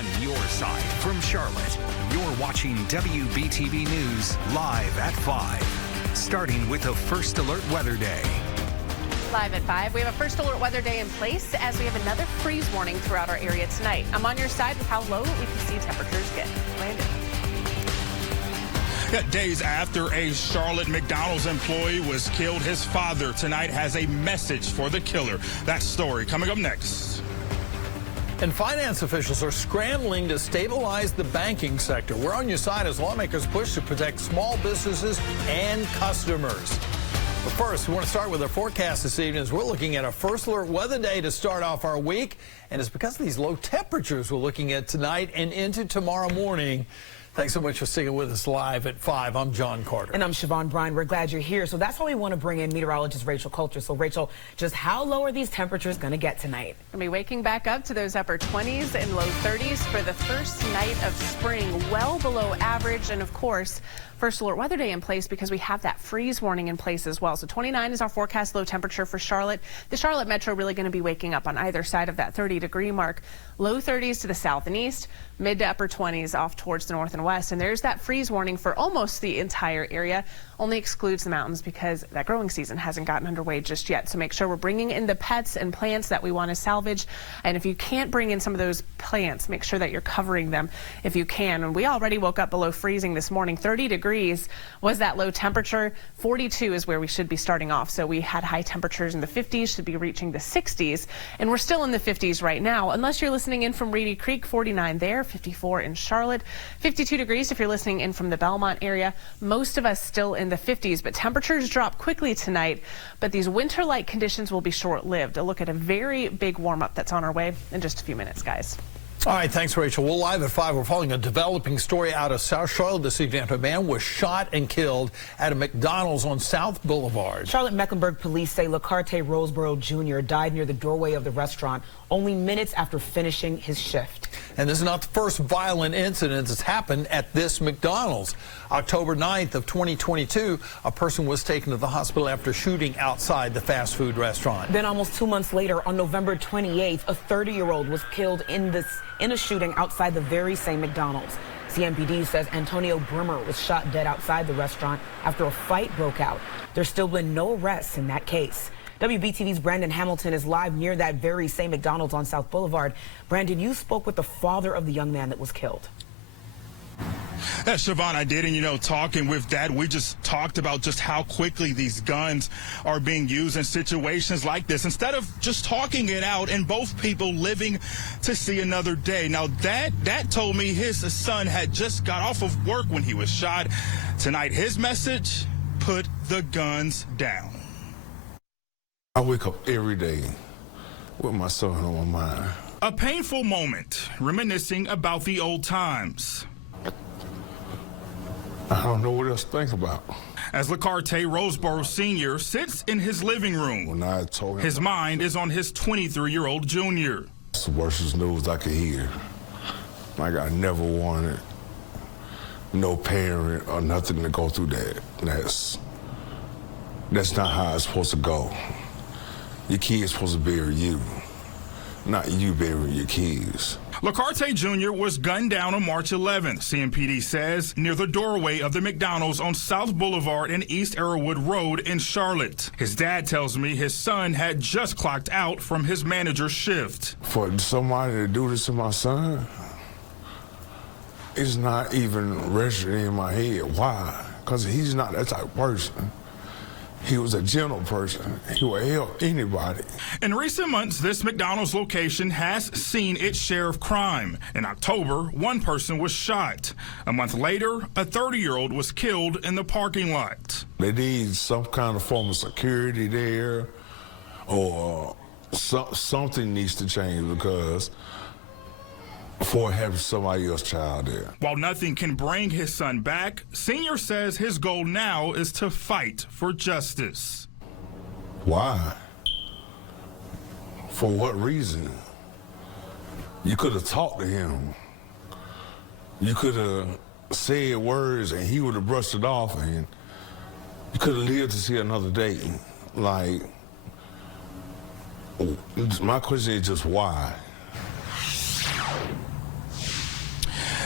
on your side from Charlotte. You're watching WBTV News live at 5, starting with a First Alert Weather Day. Live at 5, we have a First Alert Weather Day in place as we have another freeze warning throughout our area tonight. I'm on your side with how low we can see temperatures get. Landon. Days after a Charlotte McDonald's employee was killed, his father tonight has a message for the killer. That story coming up next. And finance officials are scrambling to stabilize the banking sector. We're on your side as lawmakers push to protect small businesses and customers. But first, we want to start with our forecast this evening as we're looking at a First Alert Weather Day to start off our week. And it's because of these low temperatures we're looking at tonight and into tomorrow morning. Thanks so much for sticking with us live at 5. I'm John Carter. And I'm Siobhan Bryan. We're glad you're here. So that's why we want to bring in meteorologist Rachel Coulter. So, Rachel, just how low are these temperatures going to get tonight? We'll be waking back up to those upper 20s and low 30s for the first night of spring, well below average. And, of course, First Alert Weather Day in place because we have that freeze warning in place as well. So 29 is our forecast low temperature for Charlotte. The Charlotte metro really going to be waking up on either side of that 30-degree mark. Low 30s to the south and east, mid to upper 20s off towards the north and west. And there's that freeze warning for almost the entire area. Only excludes the mountains because that growing season hasn't gotten underway just yet. So make sure we're bringing in the pets and plants that we want to salvage. And if you can't bring in some of those plants, make sure that you're covering them if you can. And we already woke up below freezing this morning. 30 degrees was that low temperature. 42 is where we should be starting off. So we had high temperatures in the 50s, should be reaching the 60s. And we're still in the 50s right now, unless you're listening in from Reedy Creek. 49 there, 54 in Charlotte, 52 degrees if you're listening in from the Belmont area. Most of us still in the 50s, but temperatures drop quickly tonight. But these winter-like conditions will be short-lived. A look at a very big warm-up that's on our way in just a few minutes, guys. All right, thanks, Rachel. We're live at 5. We're following a developing story out of South Charlotte this evening. A man was shot and killed at a McDonald's on South Boulevard. Charlotte-Mecklenburg police say LaCarte Roseboro Jr. died near the doorway of the restaurant only minutes after finishing his shift. And this is not the first violent incident that's happened at this McDonald's. October 9th of 2022, a person was taken to the hospital after shooting outside the fast food restaurant. Then almost 2 months later, on November 28th, a 30-year-old was killed in a shooting outside the very same McDonald's. CMPD says Antonio Brimmer was shot dead outside the restaurant after a fight broke out. There's still been no arrests in that case. WBTV's Brandon Hamilton is live near that very same McDonald's on South Boulevard. Brandon, you spoke with the father of the young man that was killed. Siobhan, I did, and talking with Dad, we just talked about just how quickly these guns are being used in situations like this. Instead of just talking it out and both people living to see another day. Now, Dad told me his son had just got off of work when he was shot. Tonight, his message, put the guns down. I wake up every day with my son on my mind. A painful moment, reminiscing about the old times. I don't know what else to think about. As LaCarte Roseboro Sr. sits in his living room, When I told him, his mind is on his 23-year-old junior. it's the worst news I could hear. Like, I never wanted no parent or nothing to go through that. That's not how it's supposed to go. Your kid's supposed to bury you, not you burying your kids. LaCarte Jr. was gunned down on March 11th, CMPD says, near the doorway of the McDonald's on South Boulevard and East Arrowwood Road in Charlotte. His dad tells me his son had just clocked out from his manager's shift. For somebody to do this to my son, it's not even registering in my head. Why? Because he's not that type of person. He was a gentle person. He would help anybody. In recent months, this McDonald's location has seen its share of crime. In October, one person was shot. A month later, a 30-year-old was killed in the parking lot. They need some kind of form of security there, or something needs to change because before having somebody else's child there. While nothing can bring his son back, Senior says his goal now is to fight for justice. Why? For what reason? You could have talked to him. You could have said words and he would have brushed it off, and you could have lived to see another day. Like, my question is just why?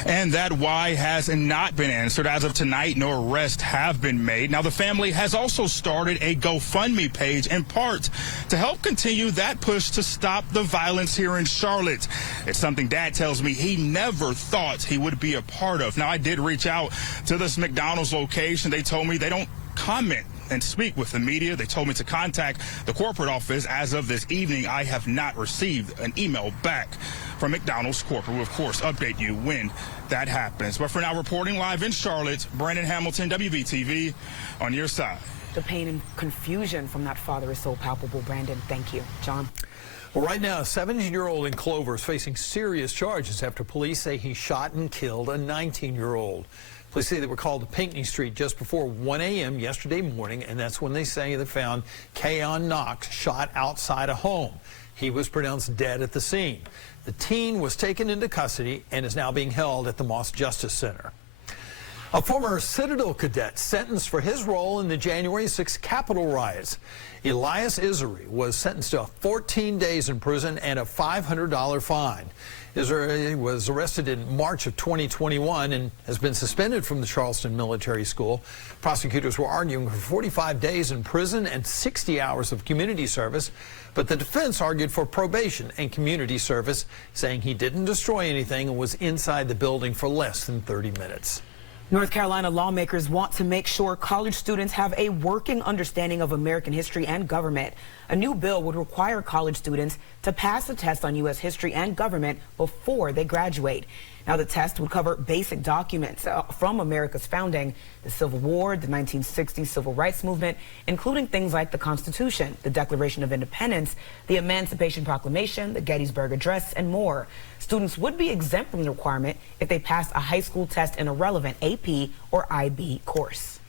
And that why has not been answered. As of tonight, no arrests have been made. Now, the family has also started a GoFundMe page in part to help continue that push to stop the violence here in Charlotte. It's something Dad tells me he never thought he would be a part of. Now, I did reach out to this McDonald's location. They told me they don't comment and speak with the media. They told me to contact the corporate office. As of this evening, I have not received an email back from McDonald's corporate. We'll, of course, update you when that happens. But for now, reporting live in Charlotte, Brandon Hamilton, WBTV, on your side. The pain and confusion from that father is so palpable, Brandon. Thank you. John? Well, right now, a 17-year-old in Clover is facing serious charges after police say he shot and killed a 19-year-old. Police say they were called to Pinckney Street just before 1 a.m. yesterday morning, and that's when they say they found Keon Knox shot outside a home. He was pronounced dead at the scene. The teen was taken into custody and is now being held at the Moss Justice Center. A former Citadel cadet sentenced for his role in the January 6 Capitol riots. Elias Isery was sentenced to 14 days in prison and a $500 fine. Isery was arrested in March of 2021 and has been suspended from the Charleston Military School. Prosecutors were arguing for 45 days in prison and 60 hours of community service, but the defense argued for probation and community service, saying he didn't destroy anything and was inside the building for less than 30 minutes. North Carolina lawmakers want to make sure college students have a working understanding of American history and government. A new bill would require college students to pass a test on U.S. history and government before they graduate. Now, the test would cover basic documents from America's founding, the Civil War, the 1960s Civil Rights Movement, including things like the Constitution, the Declaration of Independence, the Emancipation Proclamation, the Gettysburg Address, and more. Students would be exempt from the requirement if they passed a high school test in a relevant AP or IB course.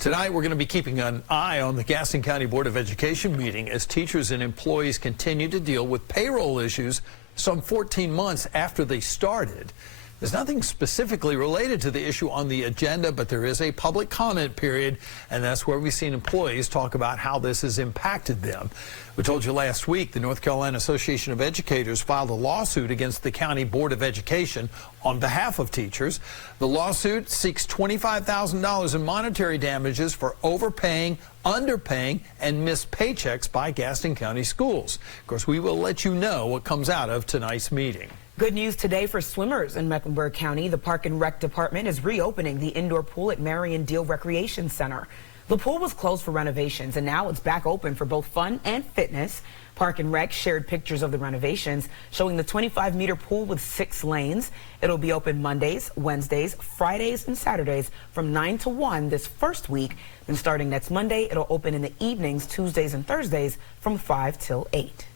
Tonight, we're going to be keeping an eye on the Gaston County Board of Education meeting as teachers and employees continue to deal with payroll issues some 14 months after they started. There's nothing specifically related to the issue on the agenda, but there is a public comment period, and that's where we've seen employees talk about how this has impacted them. We told you last week the North Carolina Association of Educators filed a lawsuit against the County Board of Education on behalf of teachers. The lawsuit seeks $25,000 in monetary damages for overpaying, underpaying, and missed paychecks by Gaston County schools. Of course, we will let you know what comes out of tonight's meeting. Good news today for swimmers in Mecklenburg County. The Park and Rec Department is reopening the indoor pool at Marion Deal Recreation Center. The pool was closed for renovations, and now it's back open for both fun and fitness. Park and Rec shared pictures of the renovations showing the 25-meter pool with 6 lanes. It'll be open Mondays, Wednesdays, Fridays, and Saturdays from 9 to 1 this first week. Then starting next Monday, it'll open in the evenings, Tuesdays and Thursdays from 5 till 8.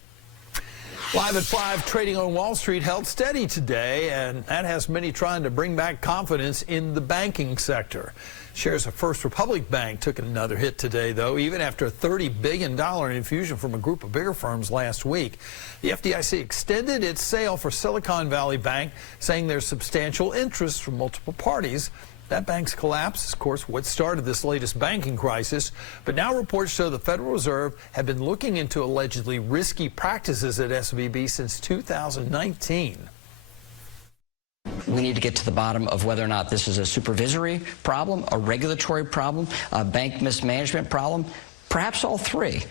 Live at 5, trading on Wall Street held steady today, and that has many trying to bring back confidence in the banking sector. Shares of First Republic Bank took another hit today, though, even after a $30 billion infusion from a group of bigger firms last week. The FDIC extended its sale for Silicon Valley Bank, saying there's substantial interest from multiple parties. That bank's collapse is, of course, what started this latest banking crisis. But now reports show the Federal Reserve have been looking into allegedly risky practices at SVB since 2019. We need to get to the bottom of whether or not this is a supervisory problem, a regulatory problem, a bank mismanagement problem, perhaps all three.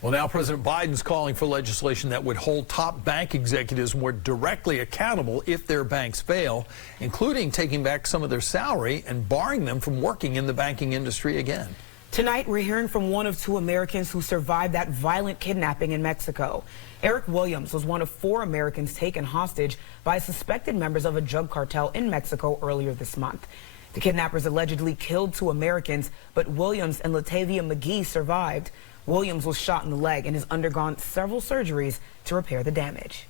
Well, now President Biden's calling for legislation that would hold top bank executives more directly accountable if their banks fail, including taking back some of their salary and barring them from working in the banking industry again. Tonight, we're hearing from one of 2 Americans who survived that violent kidnapping in Mexico. Eric Williams was one of 4 Americans taken hostage by suspected members of a drug cartel in Mexico earlier this month. The kidnappers allegedly killed 2 Americans, but Williams and Latavia McGee survived. Williams was shot in the leg and has undergone several surgeries to repair the damage.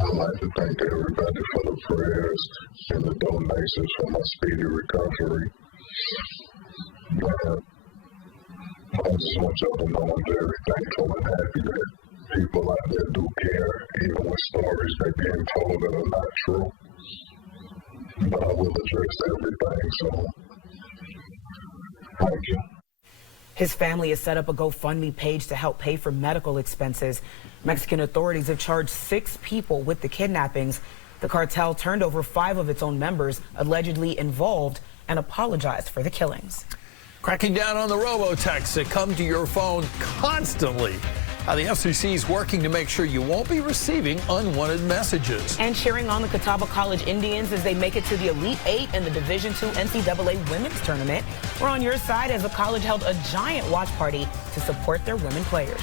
I'd like to thank everybody for the prayers and the donations for my speedy recovery. I just want y'all to know I'm very thankful and happy that people out there do care, even with stories they're being told that are not true. But I will address everything, so thank you. His family has set up a GoFundMe page to help pay for medical expenses. Mexican authorities have charged 6 people with the kidnappings. The cartel turned over 5 of its own members allegedly involved and apologized for the killings. Cracking down on the robo-texts that come to your phone constantly. The FCC is working to make sure you won't be receiving unwanted messages. And cheering on the Catawba College Indians as they make it to the Elite 8 in the Division II NCAA Women's Tournament. We're on your side as the college held a giant watch party to support their women players.